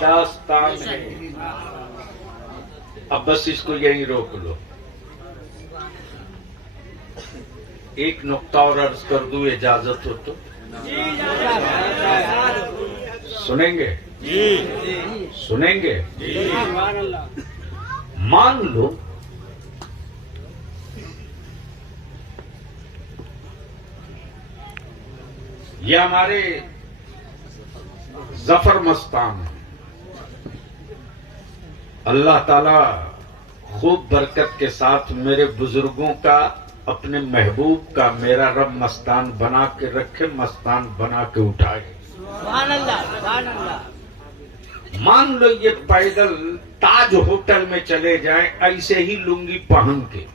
दास्तान है। अब बस इसको यहीं रोक लो। एक नुक्ता और अर्ज कर दूं, इजाजत हो तो सुनेंगे? सुनेंगे? मान लो ये हमारे जफर मस्तान है। अल्लाह ताला खूब बरकत के साथ मेरे बुजुर्गों का, अपने महबूब का मेरा रब मस्तान बना के रखे, मस्तान बना के उठाए। सुभान अल्लाह, सुभान अल्लाह। मान लो ये पैदल ताज होटल में चले जाएं ऐसे ही लुंगी पहन के,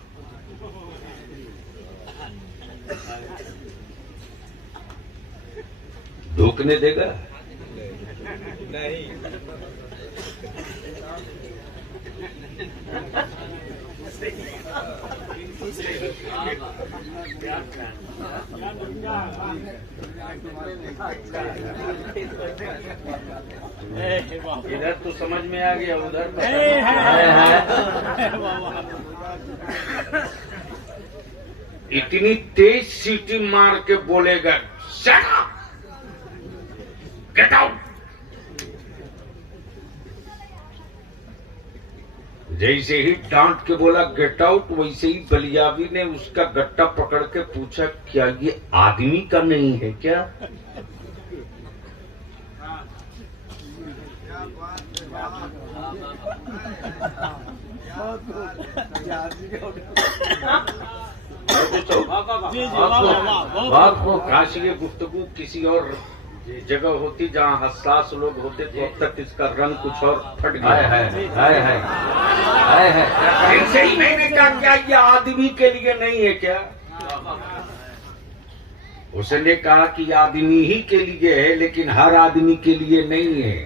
ढूकने देगा? नहीं। इधर तो समझ में आ गया, उधर इतनी तेज सीटी मार के बोलेगा शट अप, गेट आउट। जैसे ही डांट के बोला गेट आउट, वैसे ही बलियाबी ने उसका गट्टा पकड़ के पूछा क्या ये आदमी का नहीं है क्या? काश ये गुफ्तगू किसी और जगह होती जहाँ हसास लोग होते तो अब तक इसका रंग कुछ और फट गया है। ऐसे ही मैंने कहा क्या ये आदमी के लिए नहीं है क्या? उसने कहा कि आदमी ही के लिए है, लेकिन हर आदमी के लिए नहीं है।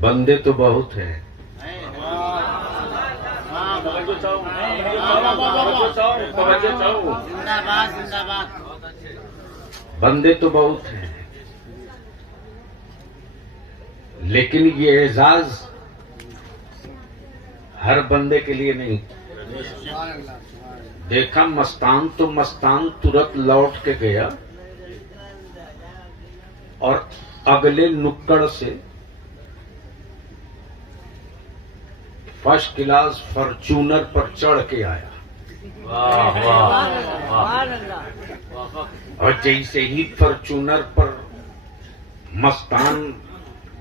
बंदे तो बहुत हैं, बंदे तो बहुत हैं, लेकिन ये एजाज हर बंदे के लिए नहीं। देखा मस्तान तो मस्तान तुरंत लौट के गया और अगले नुक्कड़ से फर्स्ट क्लास फॉर्च्यूनर पर चढ़ के आया। वाह वाह। और जैसे ही फॉर्च्यूनर पर मस्तान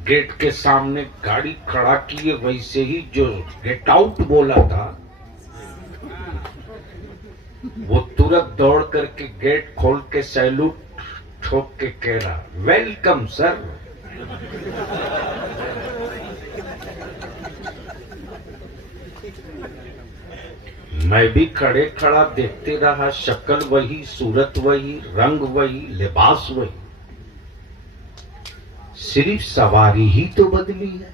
गेट के सामने गाड़ी खड़ा किए, वैसे ही जो गेट आउट बोला था वो तुरंत दौड़ करके गेट खोल के सैल्यूट ठोक के कह रहा वेलकम सर। मैं भी खड़े खड़ा देखते रहा, शक्ल वही, सूरत वही, रंग वही, लिबास वही, सिर्फ सवारी ही तो बदली है।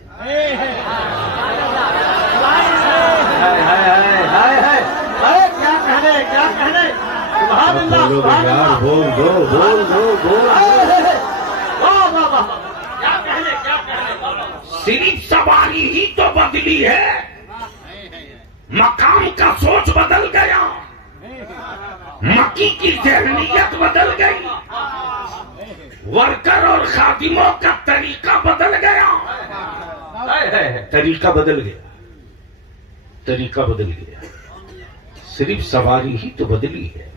बोलो यार, बोल दो। सिर्फ सवारी ही तो बदली है, मकाम का सोच बदल गया, मक्की की ज़हनियत बदल गई, वर्कर और खादिमों का तरीका बदल गया। तरीका बदल गया, सिर्फ सवारी ही तो बदली है।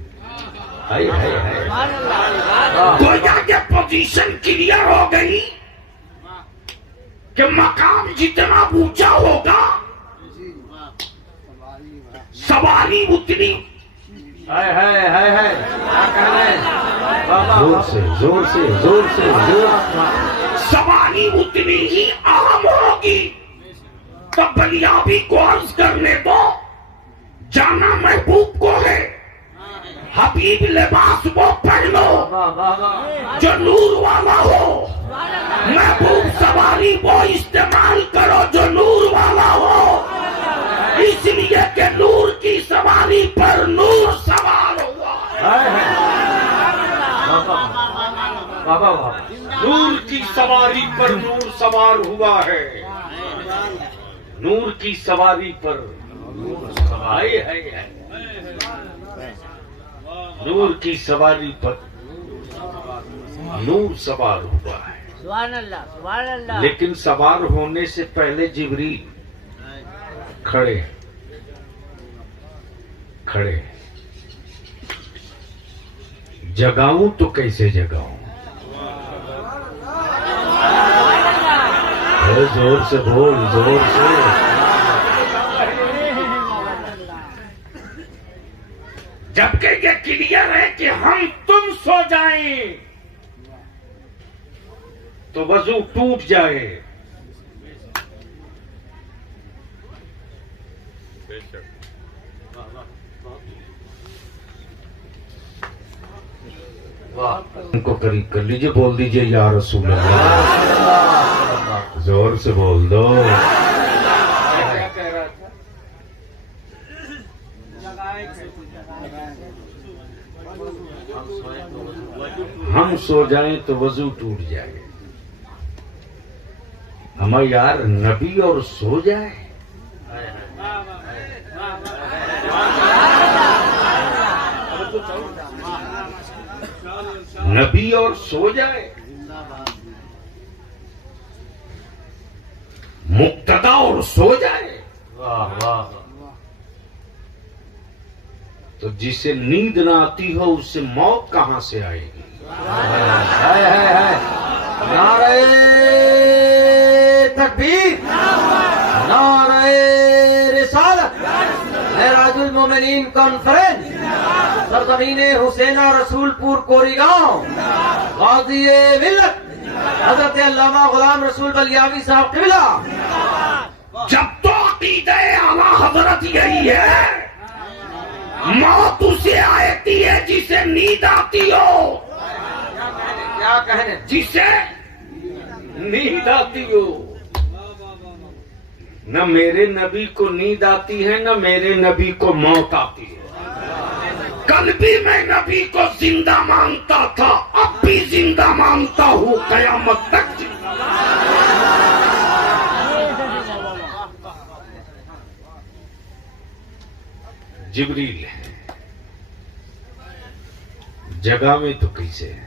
गोया के पोजीशन क्लियर हो गई कि मकाम जितना ऊंचा होगा सवारी उतनी। जोर से सवारी उतनी ही आम होगी। तो बलियाबी को अर्ज करने दो, जाना महबूब को है, हबीब लिबास वो पहनो जो नूर वाला हो, महबूब सवारी वो इस्तेमाल करो जो नूर वाला हो, इसलिए कि नूर की सवारी पर नूर सवार हुआ। बाबा बाबा नूर की सवारी पर नूर सवार हुआ है, नूर की सवारी पर आए है, नूर की सवारी पर नूर सवार हुआ है। सुभान अल्लाह, सुभान अल्लाह। लेकिन सवार होने से पहले जिब्रील खड़े खड़े। जगाऊं तो कैसे जगाऊं? अरे जोर से बोल, जोर से। जबकि ये क्लियर है कि हम तुम सो जाएं तो वजू टूट जाए। वाह उनको करीब कर लीजिए, बोल दीजिए या रसूल अल्लाह। जोर से बोल दो। क्या कह रहा था? हम सो जाएं तो वजू टूट जाए। हमें यार नबी और सो जाए। नबी और सो जाए, मुक्तदा और सो जाए। वाह वाह तो जिसे नींद ना आती हो उससे मौत कहां से आएगी? है नारे तकबीर, नारे रिसालत, मेराजुल मोमिनीन कॉन्फ्रेंस, सरजमीने हुसैना रसूलपुर कोरीगांव, गाजी मिल्लत हजरत अल्लामा गुलाम रसूल बलियावी साहब किबला। जब तो अकीदे आला हजरत यही है, मौत उसे आती है जिसे नींद आती हो। क्या कहने? जिसे नींद आती हो। न मेरे नबी को नींद आती है, न मेरे नबी को मौत आती है। कल भी मैं नबी को जिंदा मानता था, अब भी जिंदा मानता हूँ, कयामत तक जिंदा। जिब्रील है, जगह में तो कैसे है?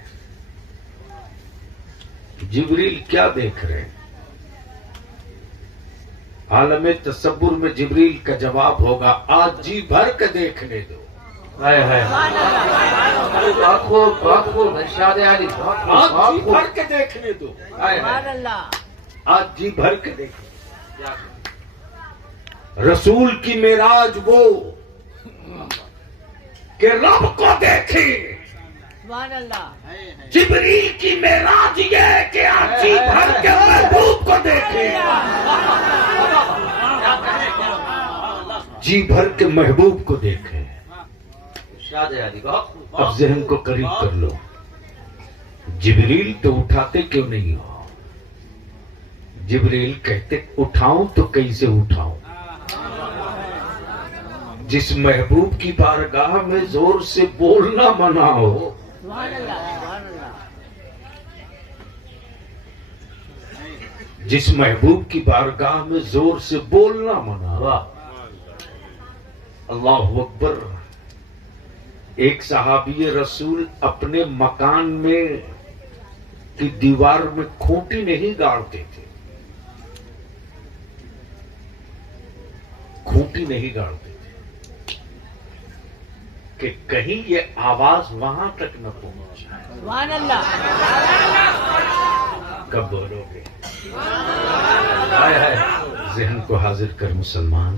जिब्रील क्या देख रहे हैं? आलमे तसब्बुर में जिब्रील का जवाब होगा, आज जी भर के देखने दो। है बाखो बाखो इरशाद आली, आज जी भर के देखने दो। सुभान अल्लाह। आज जी भर के देखने। रसूल की मेराज वो कि रब को देखे। सुभान अल्लाह। जिब्रील की मेराज ये है कि आज जी भर के महबूब को देखे। जी भर के महबूब को देखे। अब जहन को करीब कर लो। जिब्रील तो उठाते क्यों नहीं हो? जिब्रील कहते उठाऊं तो कैसे उठाऊं? जिस महबूब की बारगाह में जोर से बोलना मना हो। सुभान अल्लाह, सुभान अल्लाह। जिस महबूब की बारगाह में जोर से बोलना मना। वाह अल्लाह अकबर। एक सहाबी रसूल अपने मकान में की दीवार में खूंटी नहीं गाड़ते थे, खूंटी नहीं गाड़ते थे कि कहीं ये आवाज वहां तक न पहुंच जाए। सुभान अल्लाह। कब बोलोगे? जहन को हाजिर कर मुसलमान।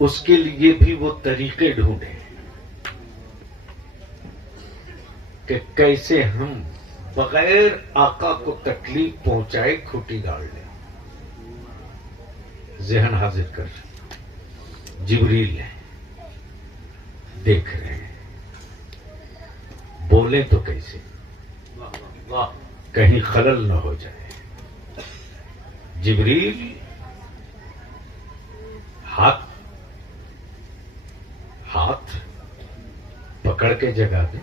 उसके लिए भी वो तरीके ढूंढे कि कैसे हम बगैर आका को तकलीफ पहुंचाए खूंटी गाड़ लें। जहन हाजिर कर। जिब्रील है, देख रहे हैं, बोले तो कैसे? कहीं खलल न हो जाए। जिब्रील हाथ पकड़ के जगा दे।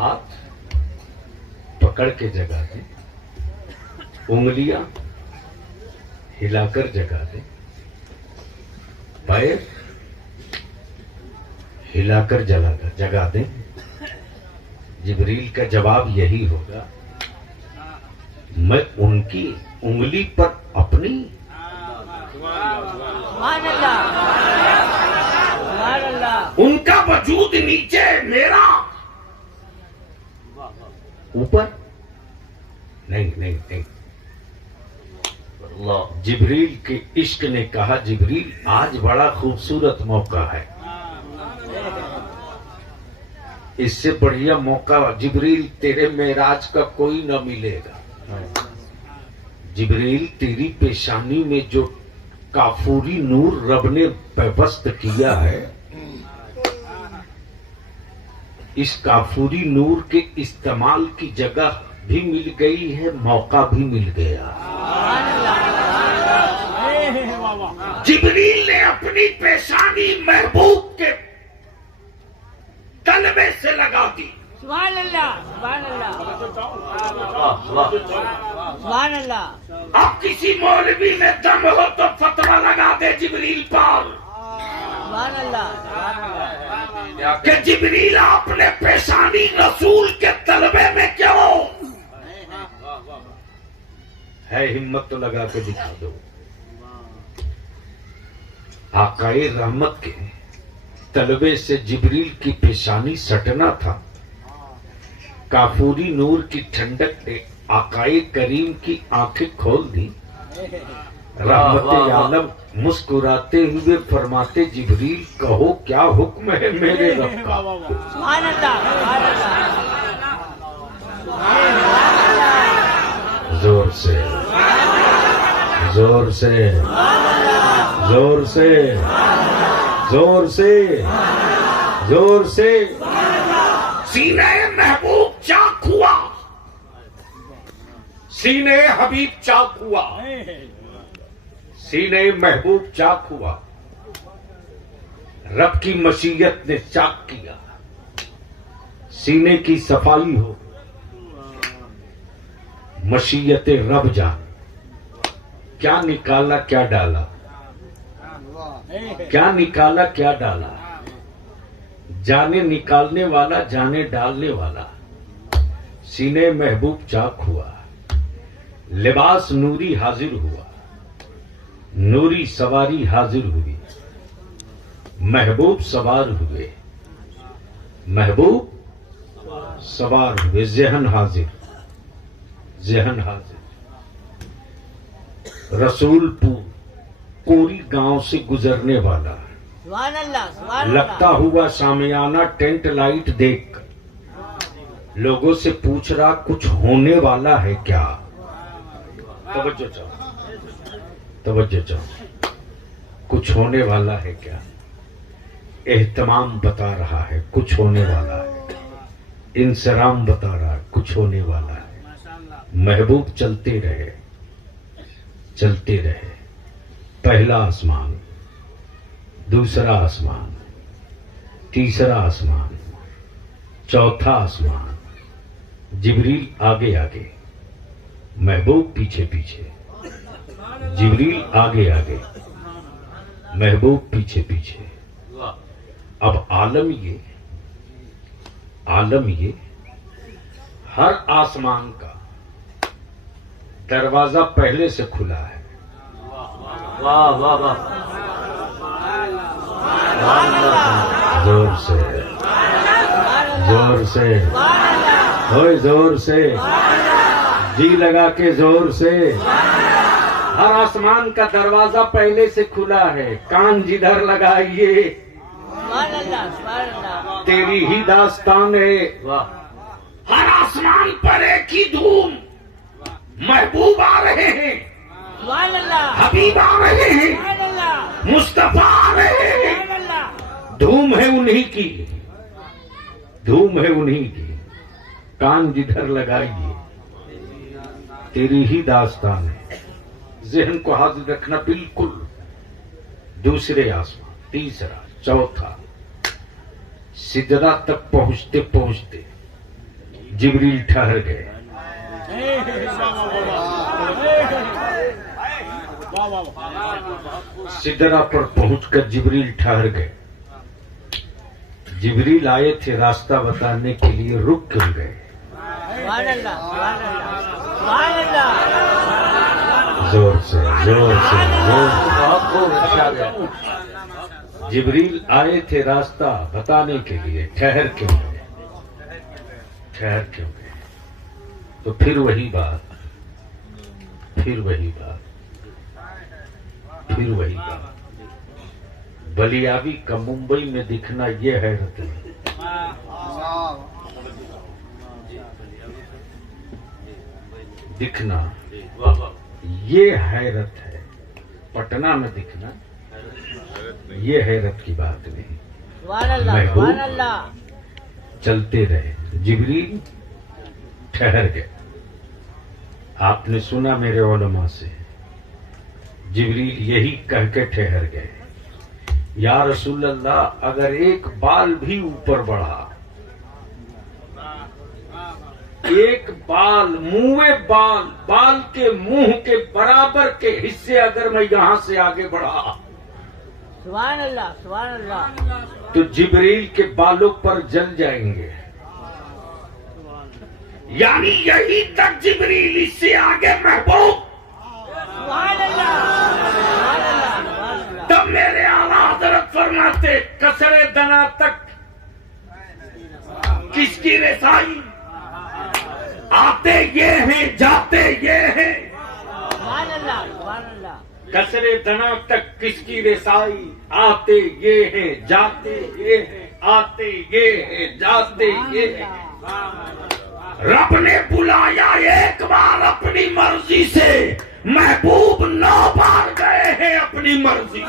हाथ पकड़ के जगा दे, उंगलियां हिलाकर जगा दे, पैर हिलाकर जगा दे। जिब्रील का जवाब यही होगा, मैं उनकी उंगली पर अपनी सुभान अल्लाह, सुभान अल्लाह, उनका वजूद नीचे, मेरा ऊपर। नहीं नहीं नहीं, अल्लाह। जिब्रील के इश्क ने कहा, जिब्रील आज बड़ा खूबसूरत मौका है, इससे बढ़िया मौका जिब्रील तेरे मेराज का कोई न मिलेगा। जिब्रील तेरी पेशानी में जो काफूरी नूर रब ने पेवस्त किया है, इस काफूरी नूर के इस्तेमाल की जगह भी मिल गई है, मौका भी मिल गया। जिब्रील ने अपनी पेशानी महबूब के तलबे से लगा दी। सुभान अल्लाह, सुभान अल्लाह, सुभान अल्लाह। अब किसी मौलवी में दम हो तो फतवा लगा दे जिब्रील पर सुभान अल्लाह, सुभान अल्लाह। कि जिब्रील आपने पेशानी रसूल के तलबे में क्यों है, हिम्मत तो लगा के दिखा दो। आकाए रहमत के तलबे से जिब्रील की पेशानी सटना था। काफूरी नूर की ठंडक ने आकाए करीम की आंखें खोल दी। रहमत आलम मुस्कुराते हुए फरमाते, जिब्रील कहो क्या हुक्म है मेरे रब का। सुभान अल्लाह, सुभान अल्लाह। जोर से, जोर से, जोर से, जोर से, जोर से। सीने महबूब चाक हुआ, सीने हबीब चाक हुआ, सीने महबूब चाक हुआ। रब की मशीयत ने चाक किया, सीने की सफाई हो, मशीयत रब जान। क्या निकाला क्या डाला, क्या निकाला क्या डाला, जाने निकालने वाला जाने डालने वाला। सीने महबूब चाक हुआ, लिबास नूरी हाजिर हुआ, नूरी सवारी हाजिर हुई। महबूब सवार हुए, महबूब सवार हुए। जहन हाजिर, जहन हाजिर। रसूलपुर कोरी गांव से गुजरने वाला, सुभान अल्लाह, सुभान लगता हुआ सामियाना टेंट लाइट देख लोगों से पूछ रहा, कुछ होने वाला है क्या। तवज्जो चाहो, तवज्जो चाहो। कुछ होने वाला है क्या, एहतमाम बता रहा है कुछ होने वाला है, इंसराम बता रहा है कुछ होने वाला है। महबूब चलते रहे, चलते रहे। पहला आसमान, दूसरा आसमान, तीसरा आसमान, चौथा आसमान। जिब्रील आगे आगे, महबूब पीछे पीछे। जिब्रील आगे आगे, महबूब पीछे पीछे। अब आलम ये हर आसमान का दरवाजा पहले से खुला है। वाह वाह वाह, जोर से, जोर से, ओए जोर से, जी लगा के जोर से। हर आसमान का दरवाजा पहले से खुला है। कान जिधर लगाइए, सुभान अल्लाह, सुभान अल्लाह। तेरी ही दास्तान है। वाह। हर आसमान पर एक ही धूम, महबूब आ रहे हैं, सुभान अल्लाह, हबीब आ रहे हैं, सुभान अल्लाह, मुस्तफा आ रहे हैं। सुभान अल्लाह। धूम है उन्हीं की, धूम है उन्हीं की। कान जिधर लगाइए, तेरी ही दास्तान है। जहन को हाजिर रखना बिल्कुल। दूसरे आसमान, तीसरा, चौथा। सिदरा तक पहुंचते पहुंचते जिब्रील ठहर गए। सिदरा पर पहुंचकर जिब्रील ठहर गए। जिब्रील आए थे रास्ता बताने के लिए, रुक क्यों गए? सुभान अल्लाह, सुभान अल्लाह, सुभान अल्लाह। जोर से जोर से जोर से। बहुत खूब अच्छा गया। जिब्रील आए थे रास्ता बताने के लिए, ठहर क्यों गए? ठहर क्यों गए? तो फिर वही बात, फिर वही बात, फिर वही बात। बलियावी का मुंबई में दिखना ये हैरत है। दिखना ये हैरत है, पटना में दिखना ये हैरत की बात नहीं। सुभान अल्लाह, महबूब सुभान अल्लाह। चलते रहे। जिब्रील ठहर गए। आपने सुना मेरे उलमा से, जिब्रील यही कह के ठहर गए, या रसूल अल्लाह, अगर एक बाल भी ऊपर बढ़ा, एक बाल, मुंह बाल, बाल के मुंह के बराबर के हिस्से अगर मैं यहां से आगे बढ़ा, सुभान अल्लाह, सुभान अल्लाह। तो जिब्रील के बालों पर जल जाएंगे। यानी यही तक जिब्रील, इससे आगे महबूब। सुभान अल्लाह, सुभान अल्लाह, सुभान अल्लाह। तब मेरे आला हजरत फरमाते, कसरे दना तक किसकी रसाई? आते ये हैं, जाते ये हैं। सुभान अल्लाह, सुभान अल्लाह। कसरे दना तक किसकी रसाई? आते ये हैं, जाते ये हैं, आते ये हैं, जाते ये हैं। रब ने बुलाया एक बार अपनी मर्जी से, महबूब 9 बार गए हैं अपनी मर्जी से।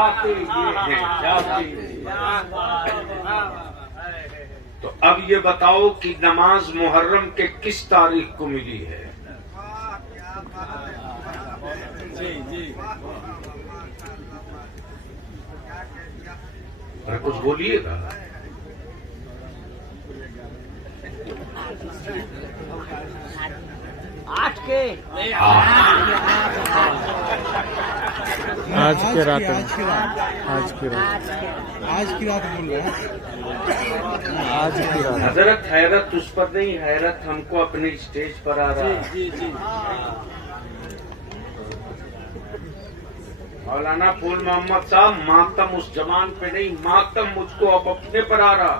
आते ये हैं, जाते ये हैं। तो अब ये बताओ कि नमाज मुहर्रम के किस तारीख को मिली है? अरे कुछ बोलिएगा। आठ के आज की रात आज की रात बोल रहा है। आज की रात हजरत हैरत उस पर नहीं, हैरत हमको अपने स्टेज पर आ रहा है। मौलाना फूल मोहम्मद साहब, मातम उस जमान पे नहीं, मातम मुझको अब अपने पर आ रहा।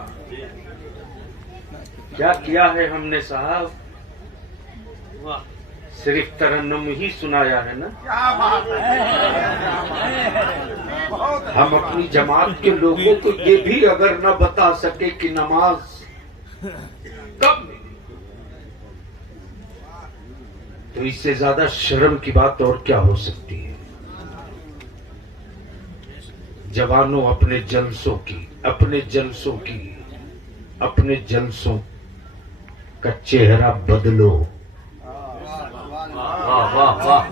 क्या किया है हमने साहब? सिर्फ तरन्नुम ही सुनाया है ना। हम अपनी जमात के लोगों को ये भी अगर न बता सके कि नमाज कब, तो इससे ज्यादा शर्म की बात और क्या हो सकती है? जवानों, अपने जलसों की, अपने जलसों की, अपने जलसों का चेहरा बदलो। वाह वाह वाह।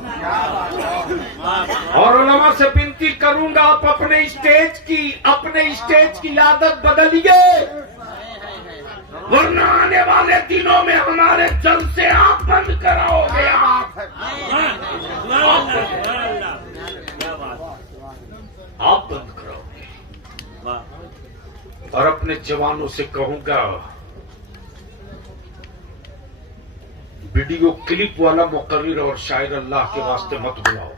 और उलमा से विनती करूंगा, आप अपने स्टेज की आदत बदलिए, वरना आने वाले दिनों में हमारे जलसे आप बंद कराओगे। आप बंद कराओगे। और अपने जवानों से कहूंगा, वीडियो क्लिप वाला मुकर्रिर और शायर अल्लाह के वास्ते मत बुलाओ।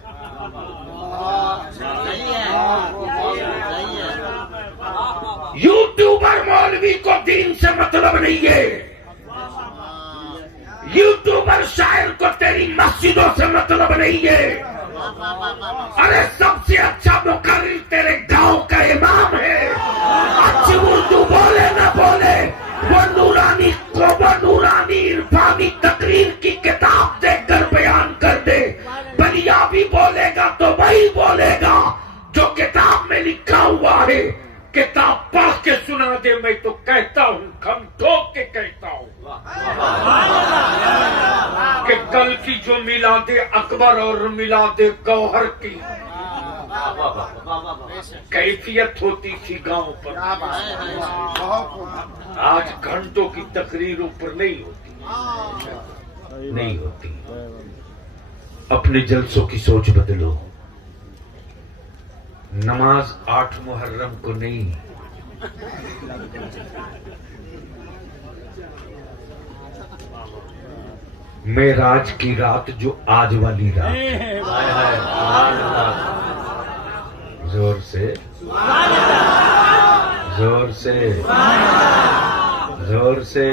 यूट्यूबर मौलवी को दीन से मतलब नहीं है। यूट्यूबर शायर को तेरी मस्जिदों से मतलब नहीं है। अरे सबसे अच्छा मुकर्रिर तेरे गांव का इमाम है। अच्छी उर्दू बोले न बोले, वो नूरानी इरफानी तकरीर की किताब देखकर बयान कर दे। बलियावी बोलेगा तो वही बोलेगा जो किताब में लिखा हुआ है। किताब पढ़ के सुना दे। मैं तो कहता हूँ, खम ठोक के कहता हूँ कि कल की जो मिलादे अकबर और मिलादे गौहर की वाह वाह वाह वाह वाह कैफियत होती थी गांव पर। आज घंटों की तकरीरों पर नहीं होती, नहीं होती। अपने जलसों की सोच बदलो। नमाज 8 मुहर्रम को नहीं, मेराज की रात जो आज वाली रात है। हाय हाय सुभान अल्लाह। जोर से, जोर से, जोर से।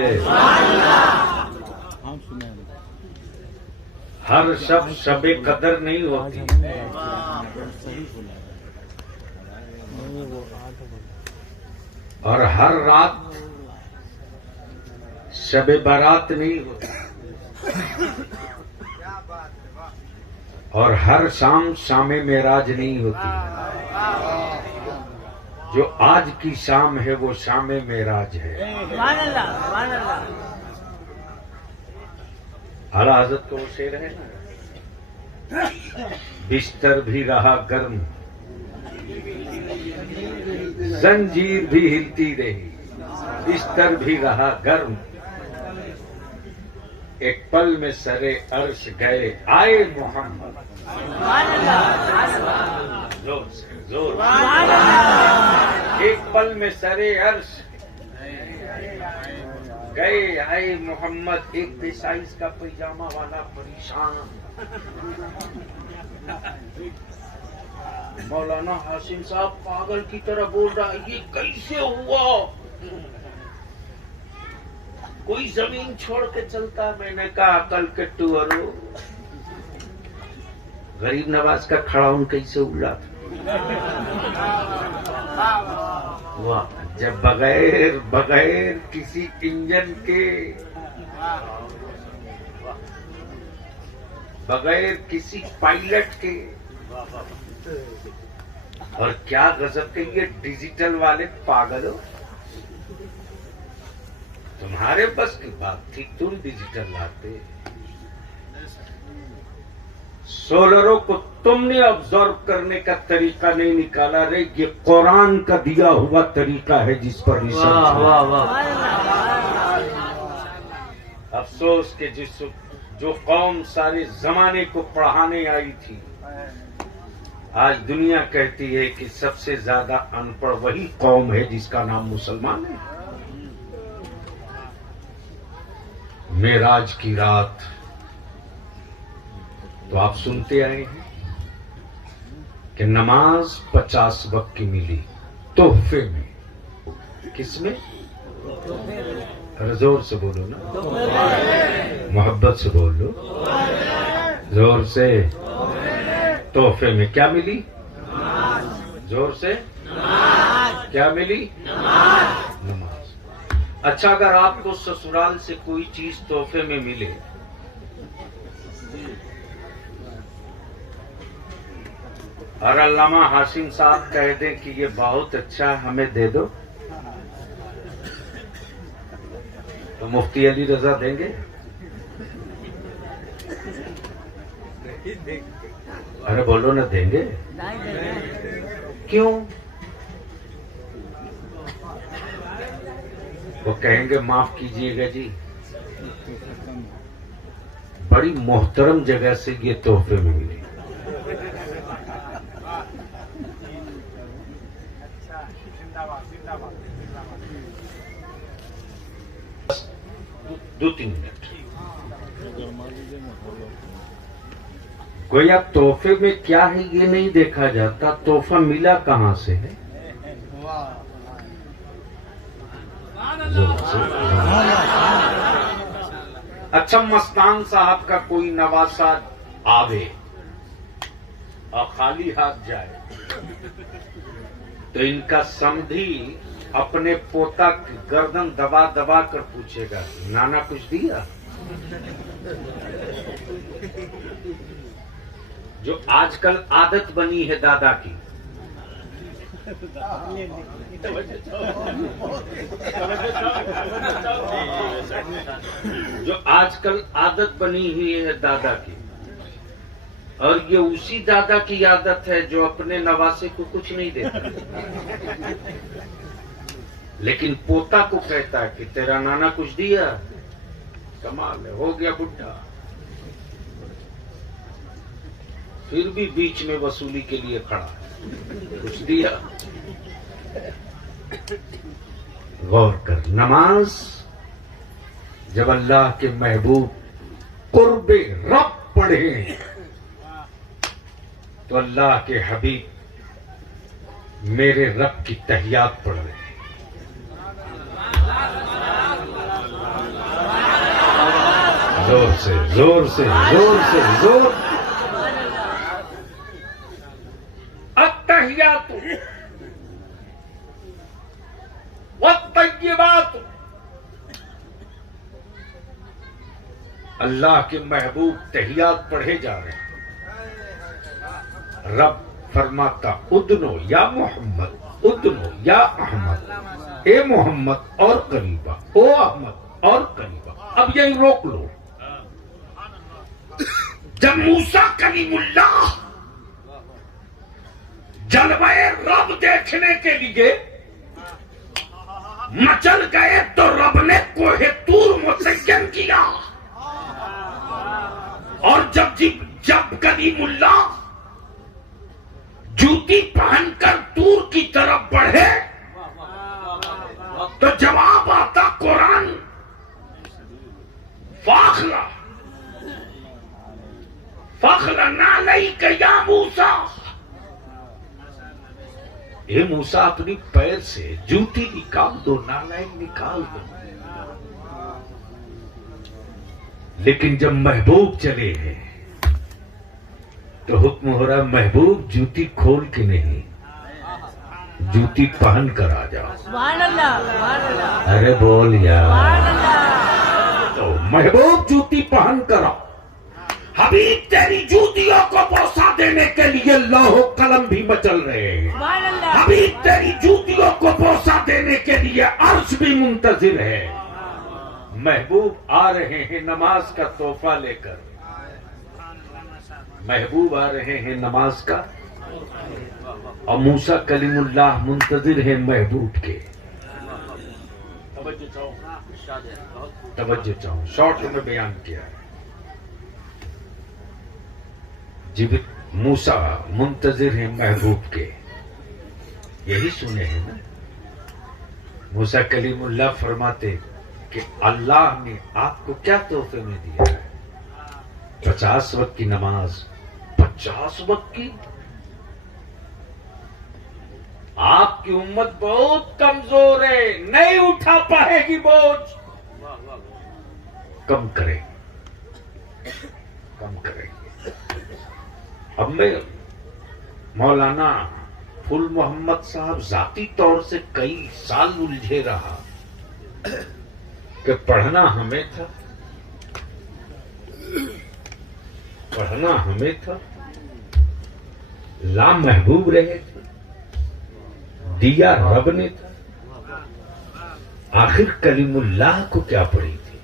हम सुने हर शब शबे कदर नहीं होती, सही बोला नहीं, वो 8 बोला। और हर रात शबे बारात नहीं होती, और हर शाम शामे मेराज नहीं होती। जो आज की शाम है वो शामे मेराज है। सुभान अल्लाह, सुभान अल्लाह। आला हजरत को वो शेर है ना, बिस्तर भी रहा गर्म, जंजीर भी हिलती रही, बिस्तर भी रहा गर्म, एक पल में सरे अर्श गए आए मोहम्मद। सुभान अल्लाह, सुभान अल्लाह। जोर से, जोर से। सुभान अल्लाह। एक पल में सरे अर्श गए आए मोहम्मद। एक बेसाइज का पैजामा वाला परेशान मौलाना हाशिम साहब पागल की तरह बोल रहा है, ये कैसे हुआ? कोई जमीन छोड़ के चलता? मैंने कहा अकल के टूअरो, गरीब नवाज का खड़ाउन कैसे उड़ा? वाह, जब बगैर बगैर किसी इंजन के, बगैर किसी पायलट के, और क्या गजब के ये डिजिटल वाले पागल हो। तुम्हारे बस की बात थी, तुम डिजिटल लाते। सोलरों को तुमने ऑब्जर्व करने का तरीका नहीं निकाला रे। ये कुरान का दिया हुआ तरीका है जिस पर रिसर्च वाह है। वाह वाह। अफसोस के जो कौम सारे जमाने को पढ़ाने आई थी, आज दुनिया कहती है कि सबसे ज्यादा अनपढ़ वही कौम है जिसका नाम मुसलमान है। मेराज की रात तो आप सुनते आए हैं कि नमाज 50 वक्त की मिली तोहफे में। किसमें? जोर से बोलो ना, मोहब्बत से बोलो, जोर से। तोहफे में क्या मिली? जोर से, क्या मिली? नमाज। अच्छा, अगर आपको ससुराल से कोई चीज तोहफे में मिले, और अल्लामा हाशिम साहब कह दें कि ये बहुत अच्छा है, हमें दे दो, तो मुफ्ती अली रजा देंगे? अरे बोलो ना, देंगे? क्यों? वो कहेंगे माफ कीजिएगा जी, बड़ी मोहतरम जगह से ये तोहफे में मिली। दो तीन मिनट गोया तोहफे में क्या है ये नहीं देखा जाता, तोहफा मिला कहां से है। अच्छा, मस्तान साहब का कोई नवासा आवे और खाली हाथ जाए तो इनका समधी अपने पोता की गर्दन दबा दबा कर पूछेगा, नाना कुछ दिया? जो आजकल आदत बनी है दादा की, जो आजकल आदत बनी हुई है दादा की, और ये उसी दादा की आदत है जो अपने नवासे को कुछ नहीं देता, लेकिन पोता को कहता है कि तेरा नाना कुछ दिया। कमाल है, हो गया बुढ़ा, फिर भी बीच में वसूली के लिए खड़ा है, कुछ दिया। गौर कर, नमाज जब अल्लाह के महबूब कुर्बे रब पढ़े तो अल्लाह के हबीब मेरे रब की तहियात पढ़ रहे हैं। जोर से जोर से जोर से जोर। अत्तहियातु वत्तय्यिबातु, अल्लाह के महबूब तहियात पढ़े जा रहे हैं। रब फरमाता उदनो या मोहम्मद, उदनो या अहमद, ए मोहम्मद और करीबा, ओ अहमद और करीबा। अब यही रोक लो। जब मूसा कलीमुल्लाह जलवाए रब देखने के लिए मचल गए तो रब ने कोहे तूर मुतय्यन किया, और जब कलीमुल्लाह जूती पहनकर तूर की तरफ बढ़े तो जवाब आता कुरान फाखला फखला नालैक या मूसा। ए मूसा अपनी पैर से जूती निकाल दो, नालैक निकाल दो। लेकिन जब महबूब चले हैं तो हुक्म हो रहा, महबूब जूती खोल के नहीं, जूती पहन कर आ जाओ। सुभान अल्लाह, सुभान अल्लाह। अरे बोल यार। सुभान अल्लाह। तो महबूब जूती पहन कर आओ। हबीब तेरी जूतियों को बोसा देने के लिए लौह कलम भी मचल रहे हैं। सुभान अल्लाह। हबीब तेरी जूतियों को बोसा देने के लिए अर्श भी मुंतजिर है। महबूब आ रहे हैं नमाज का तोहफा लेकर, महबूब आ रहे हैं नमाज का, और मूसा कलीमुल्लाह मुंतजिर है महबूब के। तवज्जो चाहूं, शॉर्ट में बयान किया है। जिब मूसा मुंतजिर है महबूब के, यही सुने हैं ना। मूसा कलीमुल्लाह फरमाते कि अल्लाह ने आपको क्या तोहफे में दिया है? 50 वक्त की नमाज। 50 वक्त की? आपकी उम्मत बहुत कमजोर है, नहीं उठा पाएगी बोझ। कम करें, कम करेंगे। अब मैं मौलाना फुल मोहम्मद साहब जाती तौर से कई साल उलझे रहा कि पढ़ना हमें था, पढ़ना हमें था, ला महबूब रहे थे, दिया रब ने था, आखिर कलीमुल्लाह को क्या पड़ी थी?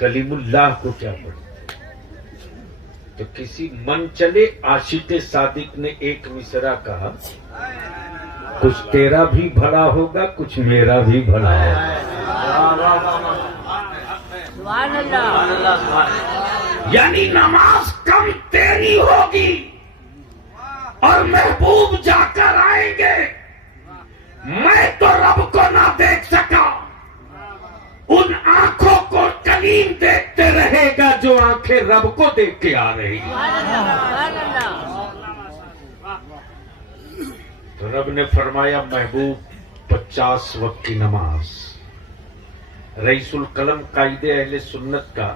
कलीमुल्लाह को क्या पड़ी? तो किसी मन चले आशिक़े सादिक ने एक मिसरा कहा, कुछ तेरा भी भला होगा, कुछ मेरा भी भला होगा। सुभान अल्लाह। यानी नमाज कम तेरी होगी और महबूब जाकर आएंगे। मैं तो रब को ना देख सका, उन आंखों को कलीम देखते रहेगा जो आंखें रब को देख के आ रही हैं। सुभान अल्लाह। तो रब ने फरमाया महबूब 50 वक्त की नमाज। रईसुल कलम कायदे अहले सुन्नत का